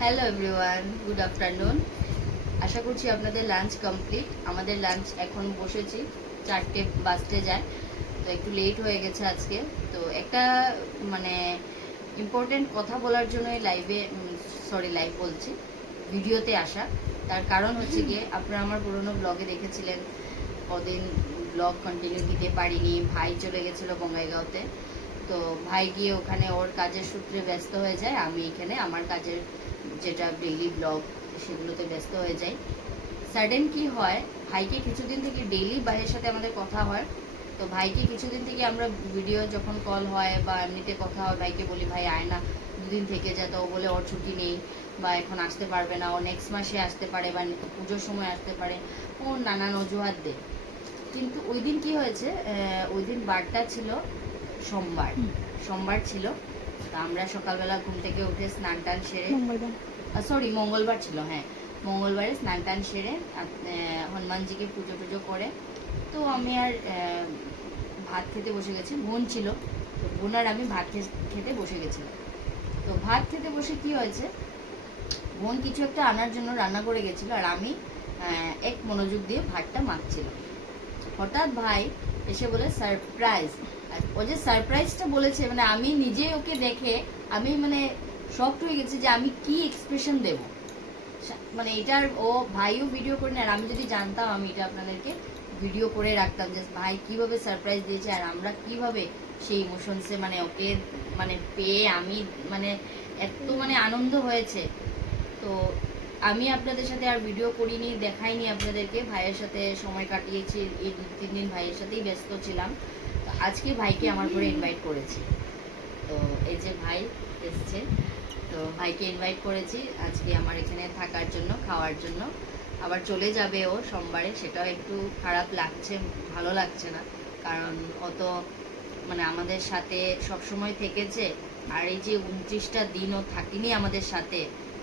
Hello everyone, good afternoon. আশা করছি আপনাদের লাঞ্চ কমপ্লিট। আমাদের লাঞ্চ এখন বসেছি, 4টে বাজতে যায়, তো একটু লেট হয়ে গেছে আজকে। তো একটা মানে ইম্পর্টেন্ট কথা বলার জন্যই লাইভ বলছি, ভিডিওতে আসা। তার কারণ হচ্ছে গিয়ে আপনারা আমার পুরোনো ব্লগে দেখেছিলেন, কদিন ব্লগ কন্টিনিউ দিতে পারিনি, ভাই চলে গেছিলো বঙ্গাইগাঁওতে। তো ভাই গিয়ে ওখানে ওর কাজের সূত্রে ব্যস্ত হয়ে যায়, আমি এখানে আমার কাজের যেটা ডেইলি ব্লগ সেগুলোতে ব্যস্ত হয়ে যাই। সাডেন কি হয়, ভাইকে কিছুদিন থেকে ডেইলি ভাইয়ের সাথে আমাদের কথা হয়। তো ভাইকে কিছুদিন থেকে আমরা ভিডিও যখন কল হয় বা এমনিতে কথা হয়, ভাইকে বলি ভাই আয় না, দুদিন থেকে যায়। তো ও বলে ওর ছুটি নেই বা এখন আসতে পারবে না, ও নেক্সট মাসে আসতে পারে বা পুজোর সময় আসতে পারে, ও নানান অজুহাত দেয়। কিন্তু ওই দিন কি হয়েছে, ওই দিন বারটা ছিল সোমবার ছিল। তো আমরা সকালবেলা ঘুম থেকে উঠে স্নান টান সেরে, মঙ্গলবার ছিল, হ্যাঁ মঙ্গলবারে স্নান টান সেরে হনুমানজিকে পুজো টুজো করে তো আমি আর ভাত খেতে বসে গেছি। বোন ছিল, তো বোন আর আমি ভাত খেতে বসে গেছিলাম। তো ভাত খেতে বসে কি হয়েছে, বোন কিছু একটা আনার জন্য রান্না করে গেছিলো আর আমি এক মনোযোগ দিয়ে ভাতটা মাখছিলাম। হঠাৎ ভাই এসে বলে সারপ্রাইজ। আর ও যে সারপ্রাইজটা বলেছে, মানে আমি নিজে ওকে দেখে আমি মানে শকড হয়ে গেছি যে আমি কি এক্সপ্রেশন দেব। মানে এটার ও ভাইও ভিডিও করে না, আর আমি যদি জানতাম আমি এটা আপনাদেরকে ভিডিও করে রাখতাম যে ভাই কিভাবে সারপ্রাইজ দিয়েছে আর আমরা কিভাবে সেই ইমোশনসে মানে ওকে মানে পেয়ে আমি মানে এত মানে আনন্দ হয়েছে। তো আমি আপনাদের সাথে আর ভিডিও করিনি, দেখাইনি আপনাদেরকে। ভাইয়ের সাথে সময় কাটিয়েছি, এই 2-3 দিন ভাইয়ের সাথেই ব্যস্ত ছিলাম। তো আজকে ভাইকে আমার ঘরে ইনভাইট করেছি। তো এই যে ভাই এসছে, তো ভাইকে ইনভাইট করেছি আজকে আমার এখানে থাকার জন্য, খাওয়ার জন্য। আবার চলে যাবে ও সোমবারে, সেটাও একটু খারাপ লাগছে, ভালো লাগছে না। কারণ অত মানে আমাদের সাথে সবসময় থেকেছে, আর এই যে 29টা দিন ও থাকিনি আমাদের সাথে,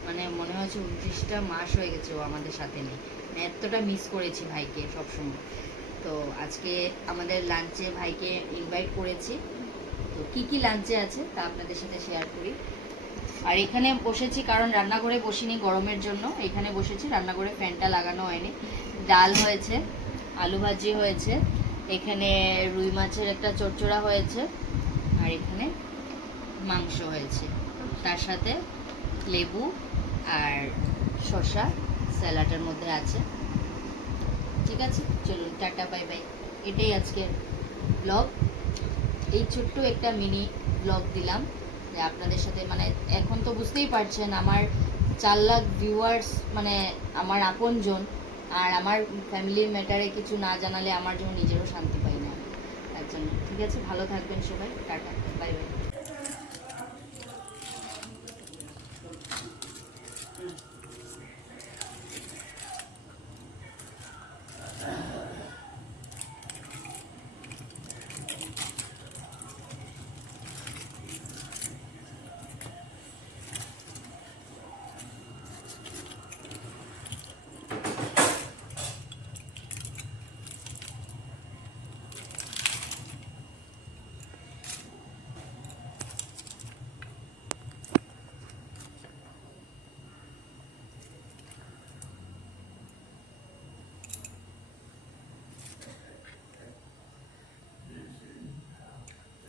মানে মনে হচ্ছে 29টা মাস হয়ে গেছে ও আমাদের সাথে নেই। মানে এতটা মিস করেছি ভাইকে সবসময়। তো আজকে আমাদের লাঞ্চে ভাইকে ইনভাইট করেছি। তো কি কি লাঞ্চে আছে তা আপনাদের সাথে শেয়ার করি। আর এখানে বসেছি কারণ রান্নাঘরে বসিনি গরমের জন্য, এখানে বসেছি, রান্নাঘরে ফ্যানটা লাগানো হয়নি। ডাল হয়েছে, আলু ভাজি হয়েছে, এখানে রুই মাছের একটা চচ্চড়া হয়েছে, আর এখানে মাংস হয়েছে, তার সাথে লেবু আর শসা স্যালাডের মধ্যে আছে। ঠিক আছে, চলুন টাটা বাই বাই। এটাই আজকের ব্লগ, এই ছোট্ট একটা মিনি ব্লগ দিলাম যে আপনাদের সাথে, মানে এখন তো বুঝতেই পারছেন আমার 4 লাখ ভিউয়ার্স, মানে আমার আপনজন, আর আমার ফ্যামিলির ম্যাটারে কিছু না জানালে আমার জন্য নিজেরও শান্তি পাই না তার জন্য। ঠিক আছে, ভালো থাকবেন সবাই, টাটা বাই বাই।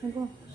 Agora.